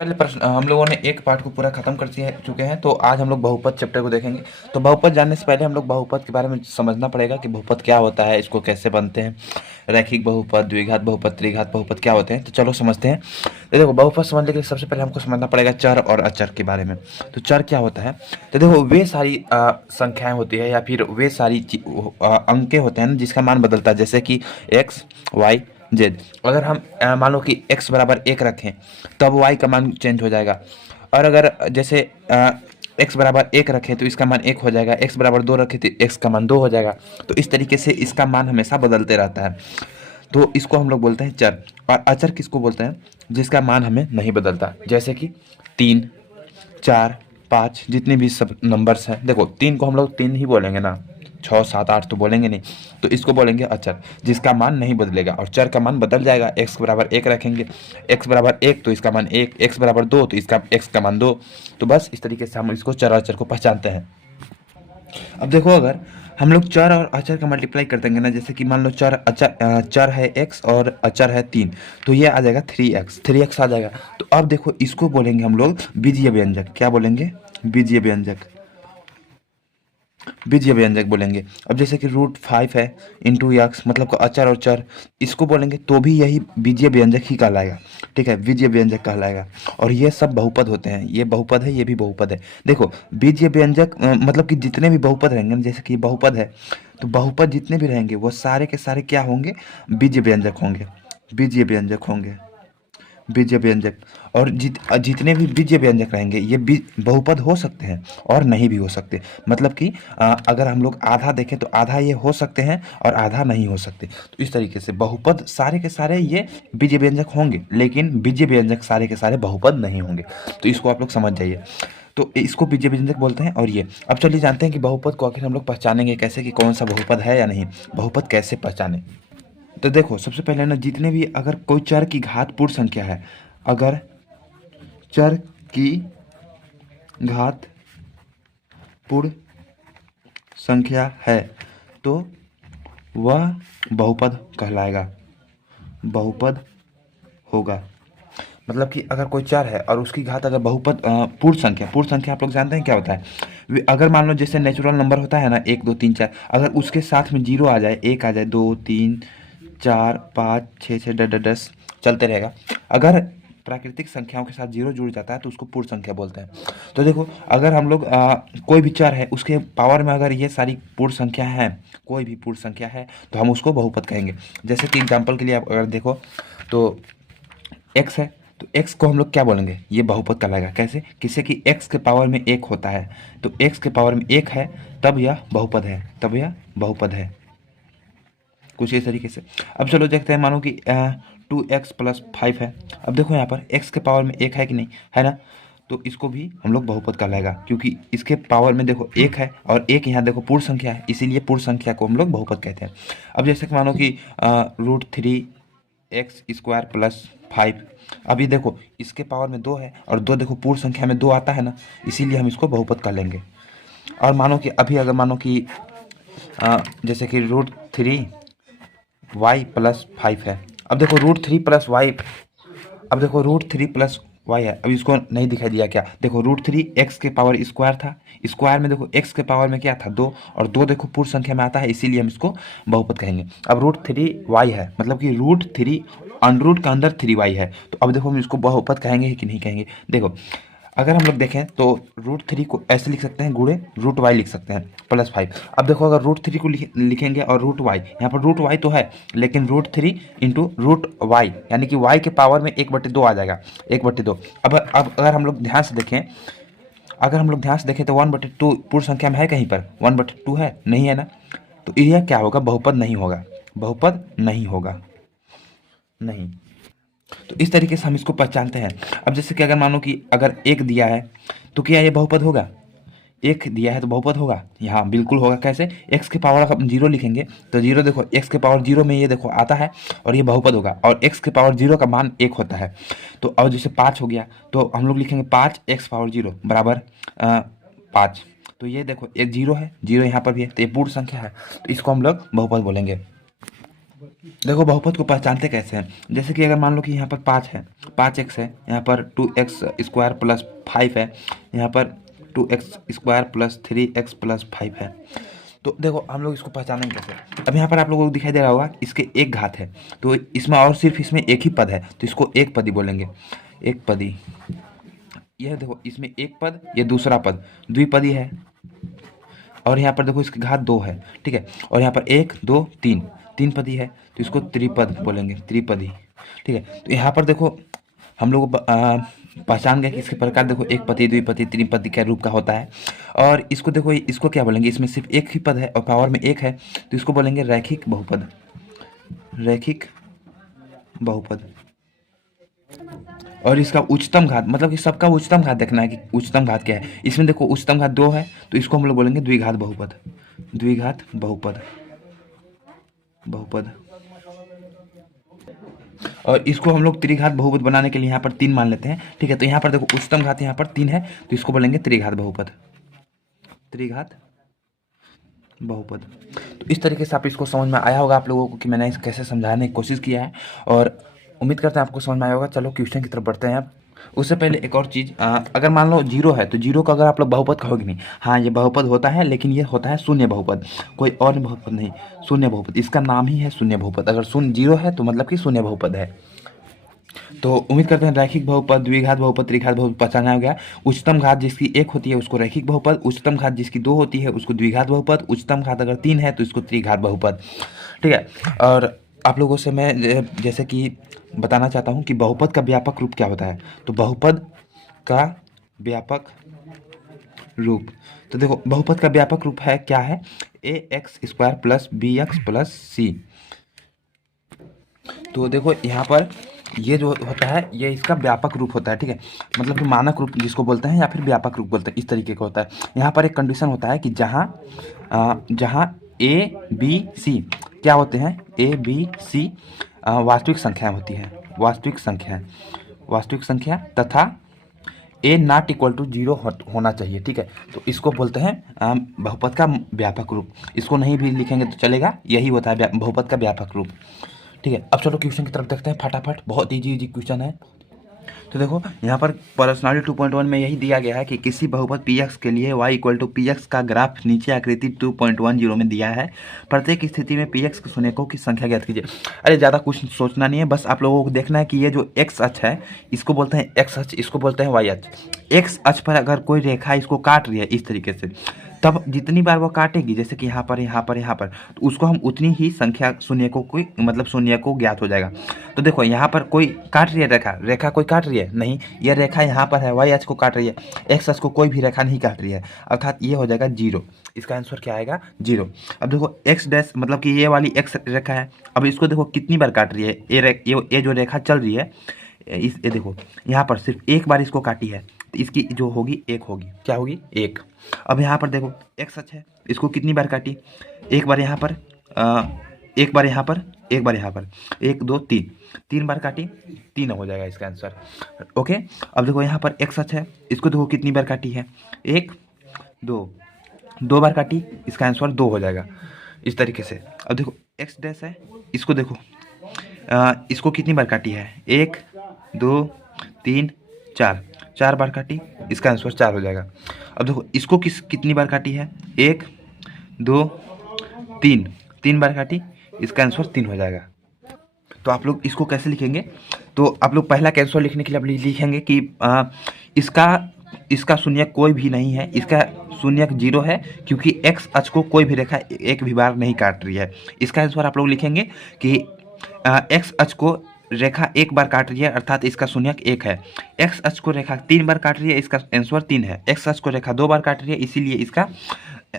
पहले प्रश्न हम लोगों ने एक पार्ट को पूरा खत्म कर चुके हैं। तो आज हम लोग बहुपद चैप्टर को देखेंगे। तो बहुपद जानने से पहले हम लोग बहुपद के बारे में समझना पड़ेगा कि बहुपद क्या होता है, इसको कैसे बनते हैं, रैखिक बहुपद, द्विघात बहुपद, त्रिघात बहुपद क्या होते हैं। तो चलो समझते हैं। तो देखो, बहुपद समझने के लिए सबसे पहले हमको समझना पड़ेगा चर और अचर के बारे में। तो चर क्या होता है? तो देखो, वे सारी संख्याएं होती है या फिर वे सारी अंक होते हैं ना जिसका मान बदलता है, जैसे कि एक्स, वाई, जेड। अगर हम मान लो कि x बराबर 1 रखें तब y का मान चेंज हो जाएगा। और अगर जैसे x बराबर 1 रखें तो इसका मान 1 हो जाएगा, x बराबर 2 रखें तो x का मान 2 हो जाएगा। तो इस तरीके से इसका मान हमेशा बदलते रहता है। तो इसको हम लोग बोलते हैं चर। और अचर किसको बोलते हैं? जिसका मान हमें नहीं बदलता, जैसे कि 3, 4, 5 जितने भी सब नंबर्स हैं। देखो, 3 को हम लोग 3 ही बोलेंगे ना, 6, 7, 8 तो बोलेंगे नहीं। तो इसको बोलेंगे अचर, जिसका मान नहीं बदलेगा। और चर का मान बदल जाएगा। x बराबर 1 रखेंगे, x बराबर 1 तो इसका मान 1, x बराबर 2 तो इसका x का मान 2। तो बस इस तरीके से हम इसको चर और अचर को पहचानते हैं। अब देखो, अगर हम लोग चर और अचर का मल्टीप्लाई कर देंगे ना, जैसे कि मान लो चर है x और अचर है 3, तो ये आ जाएगा 3x आ जाएगा। तो अब देखो, इसको बोलेंगे हम लोग बीजीय व्यंजक। क्या बोलेंगे? बीजीय व्यंजक। बीजीय व्यंजक बोलेंगे। अब जैसे कि √5 है इंटू एक्स, मतलब को अचर और चर, इसको बोलेंगे तो भी यही बीजीय व्यंजक ही कहलाएगा। ठीक है, बीजीय व्यंजक कहलाएगा। और ये सब बहुपद होते हैं। ये बहुपद है, ये भी बहुपद है। देखो, बीजीय व्यंजक मतलब कि जितने भी बहुपद रहेंगे ना, जैसे कि बहुपद है तो बहुपद जितने भी रहेंगे वो सारे के सारे क्या होंगे? बीजीय व्यंजक होंगे। बीजीय व्यंजक होंगे। बीजीय व्यंजक। और जितने भी बीजीय व्यंजक रहेंगे ये बहुपद हो सकते हैं और नहीं भी हो सकते। मतलब कि अगर हम लोग आधा देखें तो आधा ये हो सकते हैं और आधा नहीं हो सकते। तो इस तरीके से बहुपद सारे के सारे ये बीजीय व्यंजक होंगे, लेकिन बीजीय व्यंजक सारे के सारे बहुपद नहीं होंगे। तो इसको आप लोग समझ जाइए। तो इसको बीजीय व्यंजक बोलते हैं। और ये, अब चलिए जानते हैं कि बहुपद को आखिर हम लोग पहचानेंगे कैसे, कि कौन सा बहुपद है या नहीं। बहुपद कैसे पहचाने? तो देखो, सबसे पहले ना, जितने भी अगर कोई चर की घात पूर्ण संख्या है, अगर चर की घात पूर्ण संख्या है तो वह बहुपद कहलाएगा, बहुपद होगा। मतलब कि अगर कोई चर है और उसकी घात अगर बहुपद पूर्ण संख्या आप लोग जानते हैं क्या होता है? अगर मान लो जैसे नेचुरल नंबर होता है ना, 1, 2, 3, 4, अगर उसके साथ में जीरो आ जाए, 1 आ जाए, 2, 3, 4, 5, 6, 10 चलते रहेगा। अगर प्राकृतिक संख्याओं के साथ जीरो जुड़ जाता है तो उसको पूर्ण संख्या बोलते हैं। तो देखो, अगर हम लोग कोई भी चर है उसके पावर में अगर ये सारी पूर्ण संख्या है, कोई भी पूर्ण संख्या है, तो हम उसको बहुपद कहेंगे। जैसे कि एग्जाम्पल के लिए आप अगर देखो तो x है, तो x को हम लोग क्या बोलेंगे? ये बहुपद कहलाएगा। कैसे? किसी की x के पावर में 1 होता है, तो x के पावर में 1 है तब यह बहुपद है, तब यह बहुपद है। कुछ इस तरीके से। अब चलो देखते हैं, मानो कि 2x + 5 है। अब देखो यहाँ पर x के पावर में 1 है कि नहीं है ना, तो इसको भी हम लोग बहुपद कहलाएगा, क्योंकि इसके पावर में देखो 1 है और 1 यहाँ देखो पूर्ण संख्या है, इसीलिए पूर्ण संख्या को हम लोग बहुपद कहते हैं। अब जैसे कि मानो कि √3x² + 5, अभी देखो इसके पावर में 2 है और 2 देखो पूर्ण संख्या में 2 आता है ना, इसीलिए हम इसको बहुपद कह लेंगे। और मानो कि अभी अगर मानो कि जैसे कि √3y + 5 है। अब देखो √3 + y, अब देखो √3 + y है। अब इसको नहीं दिखाई दिया क्या? देखो √3 x के पावर स्क्वायर था, स्क्वायर में देखो x के पावर में क्या था? 2, और 2 देखो पूर्ण संख्या में आता है, इसीलिए हम इसको बहुपद कहेंगे। अब √3y है, मतलब कि √3 अंडर का अंदर 3y है, तो अब देखो हम इसको बहुपद कहेंगे कि नहीं कहेंगे। देखो, अगर हम लोग देखें तो √3 को ऐसे लिख सकते हैं, गुणे √y लिख सकते हैं +5। अब देखो, अगर √3 को लिखेंगे और √y, यहाँ पर √y तो है लेकिन √3 इंटू √y, यानी कि y के पावर में 1/2 आ जाएगा, 1/2। अब अगर हम लोग ध्यान से देखें, अगर हम लोग ध्यान से देखें तो 1/2 पूर्ण संख्या में है कहीं पर? 1/2 है नहीं, है ना। तो यह क्या होगा? बहुपद नहीं होगा, बहुपद नहीं होगा, नहीं। तो इस तरीके से हम इसको पहचानते हैं। अब जैसे कि अगर मानो कि अगर 1 दिया है तो क्या ये बहुपद होगा? 1 दिया है तो बहुपद होगा? यहाँ बिल्कुल होगा। कैसे? x के पावर हम 0 लिखेंगे तो 0 देखो x के पावर 0 में ये देखो आता है और ये बहुपद होगा, और x के पावर 0 का मान 1 होता है। तो अब जैसे 5 हो गया तो हम लोग लिखेंगे 5x पावर 0 बराबर 5। तो ये देखो एक 0 है, 0 यहाँ पर भी है, तो ये पूर्ण संख्या है, तो इसको हम लोग बहुपद बोलेंगे। देखो बहुपद को पहचानते कैसे हैं, जैसे कि अगर मान लो कि यहाँ पर 5 है, 5x है, यहाँ पर 2x स्क्वायर प्लस 5 है, यहाँ पर 2x square plus 3x plus 5 है। तो देखो हम लोग इसको पहचानेंगे कैसे। अब यहाँ पर आप लोगों को दिखाई दे रहा होगा इसके एक घात है, तो इसमें और सिर्फ इसमें एक ही पद है, तो इसको एक पदी बोलेंगे, एक पदी। यह देखो इसमें एक पद, ये दूसरा पद द्विपदी है। और यहाँ पर देखो इसके घात 2 है, ठीक है। और यहाँ पर 1 2 3 तीन पदी है, तो इसको त्रिपद बोलेंगे, त्रिपदी, ठीक है। तो यहाँ पर देखो हम लोग पहचान गए कि इसके प्रकार देखो एक पति द्विपदी त्रिपदी के रूप का होता है। और इसको देखो, इसको क्या बोलेंगे, इसमें सिर्फ एक ही पद है और पावर में एक है, तो इसको बोलेंगे रैखिक बहुपद, रैखिक बहुपद। और इसका उच्चतम घात, मतलब कि सबका उच्चतम घात देखना है कि उच्चतम घात क्या है। इसमें देखो उच्चतम घात 2 है, तो इसको हम लोग बोलेंगे द्विघात बहुपद, द्विघात बहुपद, बहुपद। और इसको हम लोग त्रिघात बहुपद बनाने के लिए यहाँ पर 3 मान लेते हैं, ठीक है। तो यहाँ पर देखो उच्चतम घात यहाँ पर 3 है, तो इसको बोलेंगे त्रिघात बहुपद, त्रिघात बहुपद। तो इस तरीके से आप इसको समझ में आया होगा आप लोगों को कि मैंने इस कैसे समझाने की कोशिश किया है, और उम्मीद करते हैं आपको समझ में आया होगा। चलो क्वेश्चन की तरफ बढ़ते हैं आप। उससे पहले एक और चीज़, अगर मान लो 0 है, तो 0 का अगर आप लोग बहुपद कहोगे नहीं, हाँ ये बहुपद होता है, लेकिन ये होता है शून्य बहुपद, कोई और बहुपद नहीं, शून्य बहुपद, इसका नाम ही है शून्य बहुपद। अगर 0 है तो मतलब कि शून्य बहुपद है। तो उम्मीद करते हैं रैखिक बहुपद, द्विघात बहुपद, त्रिघात बहुपद पहचाना हो गया। उच्चतम घात जिसकी 1 होती है उसको रैखिक बहुपद, उच्चतम घात जिसकी 2 होती है उसको द्विघात बहुपद, उच्चतम घात अगर 3 है तो इसको त्रिघात बहुपद, ठीक है। और आप लोगों से मैं जैसे कि बताना चाहता हूँ कि बहुपद का व्यापक रूप क्या होता है। तो बहुपद का व्यापक रूप, तो देखो बहुपद का व्यापक रूप है क्या है, ax square plus bx plus c। तो देखो यहाँ पर ये जो होता है ये इसका व्यापक रूप होता है, ठीक है। मतलब कि मानक रूप जिसको बोलते हैं या फिर व्यापक रूप बोलते हैं, इस तरीके का होता है। यहाँ पर एक कंडीशन होता है कि जहाँ ए बी सी क्या होते हैं, ए बी सी वास्तविक संख्याएं होती हैं, वास्तविक संख्याएं, वास्तविक संख्या तथा ए नॉट इक्वल टू 0 होना चाहिए, ठीक है। तो इसको बोलते हैं बहुपद का व्यापक रूप। इसको नहीं भी लिखेंगे तो चलेगा, यही होता है बहुपद का व्यापक रूप, ठीक है। अब चलो क्वेश्चन की तरफ देखते हैं फटाफट, बहुत इजी क्वेश्चन है। तो देखो यहाँ पर पर्सनालिटी 2.1 में यही दिया गया है कि किसी बहुपद px के लिए y इक्वल टू px का ग्राफ नीचे आकृति 2.10 में दिया है। प्रत्येक स्थिति में px के शून्यकों की संख्या ज्ञात कीजिए। अरे ज़्यादा कुछ सोचना नहीं है, बस आप लोगों को देखना है कि ये जो x अक्ष है इसको बोलते हैं x अक्ष, इसको बोलते हैं y अक्ष। x अक्ष पर अगर कोई रेखा इसको काट रही है इस तरीके से, तब जितनी बार वो काटेगी, जैसे कि यहाँ पर यहाँ पर यहाँ पर, तो उसको हम उतनी ही संख्या शून्यकों को, मतलब शून्य को ज्ञात हो जाएगा। तो देखो यहाँ पर कोई काट रही है रेखा, रेखा कोई काट रही है नहीं, यह रेखा यहाँ पर है y अक्ष को काट रही है, x अक्ष को कोई भी रेखा नहीं काट रही है, अर्थात ये हो जाएगा 0। इसका आंसर क्या आएगा, 0। अब देखो x डैश मतलब कि ये वाली x रेखा है, अब इसको देखो कितनी बार काट रही है, ये जो रेखा चल रही है ये देखो यहाँ पर सिर्फ एक बार इसको काटी है, तो इसकी जो होगी 1 होगी, क्या होगी 1। अब यहाँ पर देखो x अक्ष है, इसको कितनी बार काटी, एक बार यहाँ पर, एक बार यहाँ पर, एक बार यहाँ पर, 1 2 3, 3 बार काटी, 3 हो जाएगा इसका आंसर, ओके। अब देखो यहाँ पर x अक्ष है, इसको देखो कितनी बार काटी है, 1 2 बार काटी, इसका आंसर 2 हो जाएगा इस तरीके से। अब देखो x डैश है, इसको देखो इसको कितनी बार काटी है, 1 2 3 4, 4 बार काटी, इसका आंसर 4 हो जाएगा। अब देखो इसको कितनी बार काटी है, 1 2 3, 3 बार काटी, इसका आंसर 3 हो जाएगा। तो आप लोग इसको कैसे लिखेंगे, तो आप लोग पहला आंसर लिखने के लिए आप लिखेंगे कि इसका शून्य कोई भी नहीं है, इसका शून्य 0 है, क्योंकि x अक्ष को कोई भी रेखा एक भी बार नहीं काट रही है। इसका आंसर आप लोग लिखेंगे कि x अक्ष को रेखा एक बार काट रही है, अर्थात इसका शून्य 1 है। x अक्ष को रेखा 3 बार काट रही है, इसका आंसर 3 है। x अक्ष को रेखा 2 बार काट रही है, इसीलिए इसका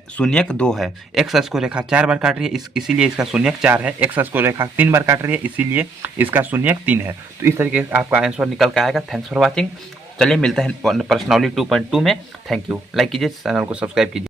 शून्य 2 है। x अक्ष को रेखा 4 बार काट रही है, इसीलिए इसका शून्य 4 है। x अक्ष को रेखा 3 बार काट रही है, इसीलिए इसका शून्य 3 है। तो इस तरीके से आपका आंसर निकल के आएगा। Thanks for watching. चलिए मिलते हैं पर्सनालिटी 2.2 में। Thank you. लाइक कीजिए, चैनल को सब्सक्राइब कीजिए।